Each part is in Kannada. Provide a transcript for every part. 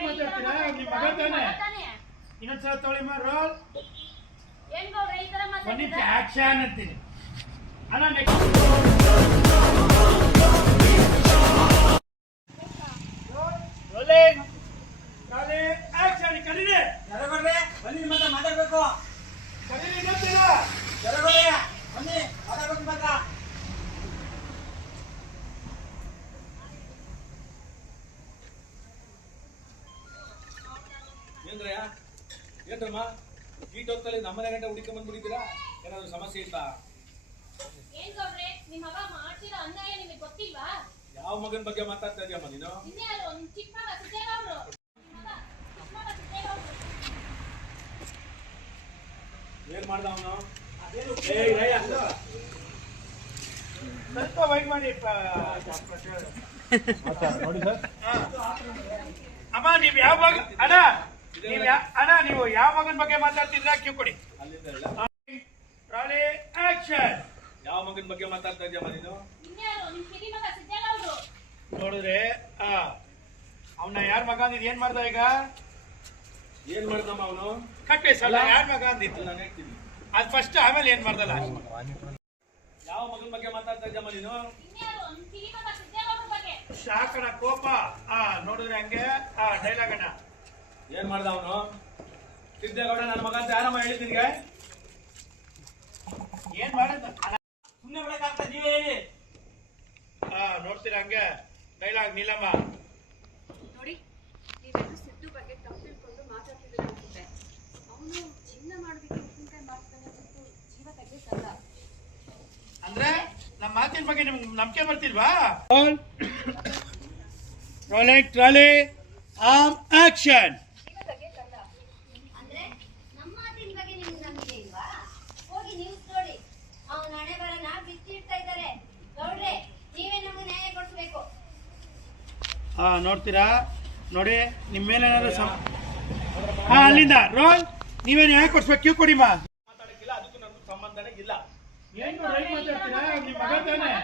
ಹೇಗ್ ಮಾತಾಡ್ತೀರಾ? ನಿಮ್ ಮಗ ತಾನೆ. ಇನ್ನೊಂದ್ಸಲ ತೊಳಿ ರೋಲ್. ಬನ್ನಿ ಆಕ್ಷನ್ ಅಂತೀನಿ ಅಣ್ಣ. Next rolling rolling action. ಕರೀರಿ ಜರಗೊಳ್ಳಿ. ಬನ್ನಿ ಮಾತ್ರ ಮಾತಾಡ್ಬೇಕು. ಕರೀರಿ ಗೊತ್ತಿಲ್ಲ. ಜರಗೊಳ್ಳಿ ಬನ್ನಿ ಮಾತಾಡ್ಬೇಕು ಮಾತ್ರ. ಏನ್ರಯ್ಯ ಏನ್ರಮ್ಮ ಈ ಹೊತ್ತಲ್ಲಿ ನಮ್ಮನೆ ಗಂಟೆ ಹುಡುಕ ಬಂದ್ಬಿಟ್ಟಿದ್ದೀರಾ? ಏನಾದ್ರು ಸಮಸ್ಯೆ ಇತ್ತಾ? ಯಾವ ಮಗನ ಬಗ್ಗೆ ಮಾತಾಡ್ತಾ ಇದೀಯಮ್ಮ ನೀನು? ಏನ್ ಮಾಡ್ದ ಅವನು? ಸ್ವಲ್ಪ ವೈಟ್ ಮಾಡಿ ನೋಡಿ ಸರ್. ಅಮ್ಮ ನೀವ್ ಯಾವ ಮಗ ಅಣ್ಣ ಅಣ್ಣ ನೀವು ಯಾವ ಮಗನ ಬಗ್ಗೆ ಮಾತಾಡ್ತಿದ್ರ? ಕ್ಯೂ ಕೊಡಿ. ಆಕ್ಷನ್. ಯಾವ ಮಗನ ಬಗ್ಗೆ ಮಾತಾಡ್ತಾ ಇದೀಯಮ್ಮ ನೀನು? ನೋಡಿದ್ರೆ ಅವನ ಯಾರ ಮಗ ಅಂದಿದ್? ಏನ್ ಮಾಡ್ದ ಈಗ? ಏನ್ ಮಾಡ್ದಮ್ಮ ಅವನು? ಕಟ್ಟೆ ಸಲ ಯಾರ ಮಗ ಅಂದಿತ್ತು? ನಾನು ಹೇಳ್ತೀನಿ ಅದ್ ಫಸ್ಟ್, ಆಮೇಲೆ ಏನ್ ಮಾಡ್ದಲ್ಲ. ಯಾವ ಮಗನ ಬಗ್ಗೆ ಮಾತಾಡ್ತಾ ಇದೆಯಮ್ಮ ನೀನು? ಶಾಕಣ ಕೋಪ. ನೋಡಿದ್ರೆ ಹಂಗೆ ಡೈಲಾಗ್ ಅಣ್ಣ. ಏನ್ ಮಾಡ್ದ ಅವನು? ಸಿದ್ದೇಗೌಡ ನನ್ನ ಮಗ ಅಂತ ಯಾರಮ್ಮ ಹೇಳಿದ್ದೀನಿ? ಏನ್ ಮಾಡದ? ಸುಮ್ಮನೆ ಬಿಡಕ್ಕಾಗ್ತದೆ, ನೀವೇ ಹೇಳಿ. ನೋಡ್ತೀರಾ ಹಂಗೆ ಡೈಲಾಗ್. ನೀಲಮ್ಮ ನೋಡಿ, ನೀವೆಲ್ಲರೂ ಸಿದ್ದು ಬಗ್ಗೆ ತಪ್ಪು ತಿಳ್ಕೊಂಡು ಮಾತಾಡ್ತಿದ್ದೀರ ಅನ್ಸುತ್ತೆ. ಅವನು ಚಿನ್ನ ಮಾಡೋದಕ್ಕೆ ಉಪ್ಪಿನಕಾಯಿ ಮಾಡ್ತಾನೆ ಹೊರತು ಜೀವ ತೆಗೆಯಲ್ಲ. ಅಂದ್ರೆ ನಮ್ಮ ಮಾತಿನ ಬಗ್ಗೆ ನಿಮ್ಗೆ ನಂಬಿಕೆ ಬರ್ತಿಲ್ವಾ? Rolling trolley um action. ಅಂದ್ರೆ ನಮ್ಮ ಮಾತಿನ ಬಗ್ಗೆ ನಿಮ್ಗೆ ನಂಬಿಕೆ ಇಲ್ವಾ? ಹೋಗಿ ನ್ಯೂಸ್ ನೋಡಿ. ಅವನ ಹಣೆ ಬರನ ಬಿಚ್ಚಿಡ್ತಾ ಇದ್ದಾರೆ. ನೋಡ್ರೆ ನೀವೇ ನಮ್ಗೆ ನ್ಯಾಯ ಕೊಡಿಸ್ಬೇಕು. ನೋಡ್ತೀರಾ? ನೋಡಿ ನಿಮ್ಮ ಮೇಲೆ ಏನಾದ್ರು ಅಲ್ಲಿಂದ ರೋಲ್. ನೀವೇ ನ್ಯಾಯ ಕೊಡ್ಸ್ಬೇಕು. ಕ್ಯೂ ಕೊಡಿಮ್ಮ. ಮಾತಾಡಕ್ಕಿಲ್ಲ, ಅದಕ್ಕೂ ನನಗೂ ಸಂಬಂಧನೇ ಇಲ್ಲ. ಏನು ರೈಟ್ ಮಾತಾಡ್ತೀರಾ? ನಿಮ್ ಮಗ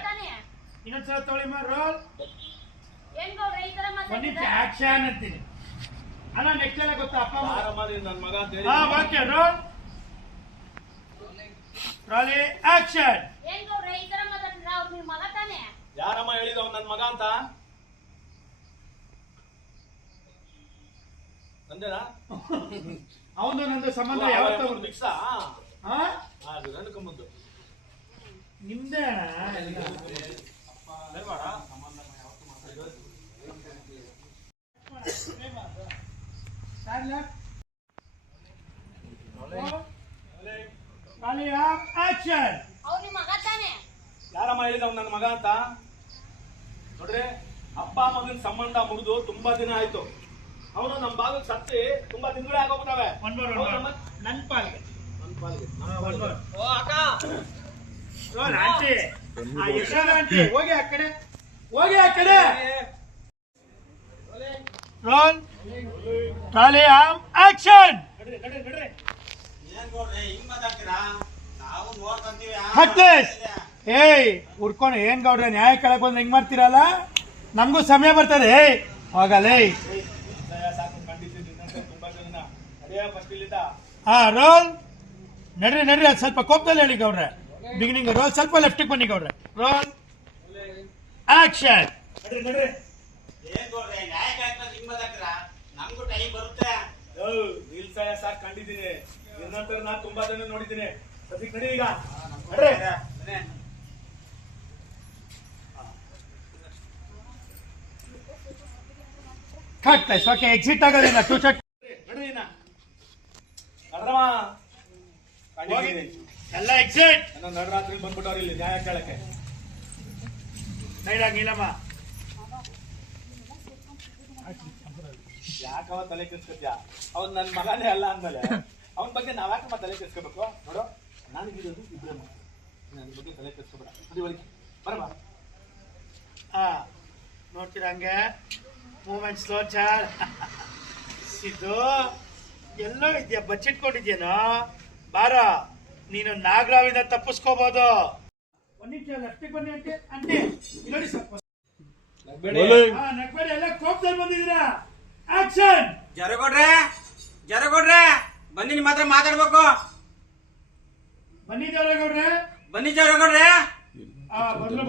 ತಾನೆ. ಇನ್ನೊಂದ್ಸಲ ತೊಳಿಮ್ಮ ರೋಲ್. ಬನ್ನಿ ಆಕ್ಷನ್ ಅಂತೀನಿ ಅಣ್ಣ. ನೆಕ್ಸ್ಟ್ ಎಲ್ಲ ಗೊತ್ತಾ? ಅಪ್ಪ ನನ್ನ ಮಗ ಅಂತ ಹೇಳಿ. ಓಕೆ ರೋಲ್ ರೋಲಿ ಆಕ್ಷನ್. ಯಾರಮ್ಮ ಹೇಳಿದ ಅವ್ನು ನನ್ನ ಮಗ ಅಂತ? ನಂದೇನಾ? ಅವನು ನಂದು ಸಂಬಂಧ ಯಾವತ್ತೂ ಮಿಕ್ಸಾ? ಅದು ನನ್ಕೊಂಬಂದು ನಿಮ್ದೇ ಅಣ್ಣ. ಆಕ್ಷನ್. ಯಾರಮ್ಮ ಹೇಳಿದ ಅವ್ನು ನನ್ನ ಮಗ ಅಂತ? ನೋಡ್ರಿ, ಅಪ್ಪ ಮಗನ ಸಂಬಂಧ ಮುರಿದು ತುಂಬಾ ದಿನ ಆಯ್ತು. ಅವನು ನಮ್ಮ ಭಾಗಕ್ಕೆ ಸತ್ತಿ ತುಂಬಾ ದಿನಗಳೇ ಆಗೋಗ್ಬಿಟ್ಟವೆ. ನನ್ ಪಾಲ್ಗೆ ಹೋಗಿ ಆ ಕಡೆ, ಹೋಗಿ ಆ ಕಡೆ. Roll trolley um action. ಏಯ್ ಉಡ್ಕೊಂಡು ಏನ್ ಗೌಡ್ರೆ ನ್ಯಾಯ ಕೇಳಕ್ ಬಂದ್ರೆ ಹೆಂಗ್ ಮಾಡ್ತೀರಲ್ಲ? ನಮಗೂ ಸಮಯ ಬರ್ತದೆ. ಹೋಗಲೇ. ರೋಲ್ ನಡ್ರಿ ನಡ್ರಿ. ಅದು ಸ್ವಲ್ಪ ಕೋಪದಲ್ಲಿ ಹೇಳಿ ಗೌಡ್ರೆ. ಬಿಗಿನಿಂಗ್ ರೋಲ್ ಸ್ವಲ್ಪ ಲೆಫ್ಟಿಗೆ ಬನ್ನಿ ಗೌಡ್ರೆ. Roll action. ಸಾಕು ಕಂಡಿದ್ದೀನಿ. ಇನ್ನೊಂತರ ನಾನು ತುಂಬಾ ಜನ ನೋಡಿದ್ದೀನಿ. ಅದಕ್ಕೆ ನಡಿ ಈಗ. ಓಕೆ ಎಕ್ಸಿಟ್ ಆಗೋದಿಲ್ಲ. ಟೂ ಶರ್ಟ್ ನಡ್ರಿ ಎಲ್ಲ ಎಕ್ಸಿಟ್. ನಡರಾತ್ರಿ ಬಂದ್ಬಿಟ್ಟವ್ರು ಇಲ್ಲಿ ನ್ಯಾಯ ಕೇಳಕ್ಕೆ. ಡೈಲಾಗ್ ನೀಲಮ್ಮ. ಯಾಕವ ತಲೆ ಕೆಸ್ಕೊತ್ಯಾ? ಅವ್ನು ನನ್ನ ಮಗನೇ ಅಲ್ಲ ಅಂದ್ಮೇಲೆ ಅವನ ಬಗ್ಗೆ ನಾವ್ಯಾಕಮ್ಮ ತಲೆ ಕೆಸ್ಕೋಬೇಕು? ನೋಡು, ನನಗಿರೋದು ಇಬ್ಬರೇ ಮಕ್ಕಳು. ನನ್ನ ಬಗ್ಗೆ ತಲೆ ಕೆಸ್ಕೋಬೇಡ. ಬರಮ್ಮ. ನೋಡ್ತೀರಾ ಹಂಗೆ ಮೂಮೆಂಟ್ ಸ್ಲೋ ಚಾರ್. ಸಿದ್ದು ಎಲ್ಲೋ ಇದೆಯಾ? ಬಚ್ಚಿಟ್ಕೊಂಡಿದ್ಯೇನೋ? ಬಾರ, ನೀನು ನಾಗರಾವಿಂದ ತಪ್ಪಿಸ್ಕೋಬಹುದು. ಒಂದ್ ನಿಮಿಷ ಲೆಫ್ಟಿಗೆ ಬನ್ನಿ ಅಂತೆ ಅಂತೆ. ನೋಡಿ ಸ್ವಲ್ಪ ನಗ್ಬೇಡಿ. ಎಲ್ಲ ಕೋಪದಲ್ಲಿ ಬಂದಿದ್ದೀರಾ. ಆಕ್ಷನ್. ಜರಗೌಡ್ರೆ ಬನ್ನಿ, ನಿಮ್ಮ ಹತ್ರ ಮಾತಾಡ್ಬೇಕು. ಬನ್ನಿ ದೇವರೇಗೌಡ್ರೆ. ಬನ್ನಿ ಜರಗೌಡ್ರೆ. ಬಂದ್ರು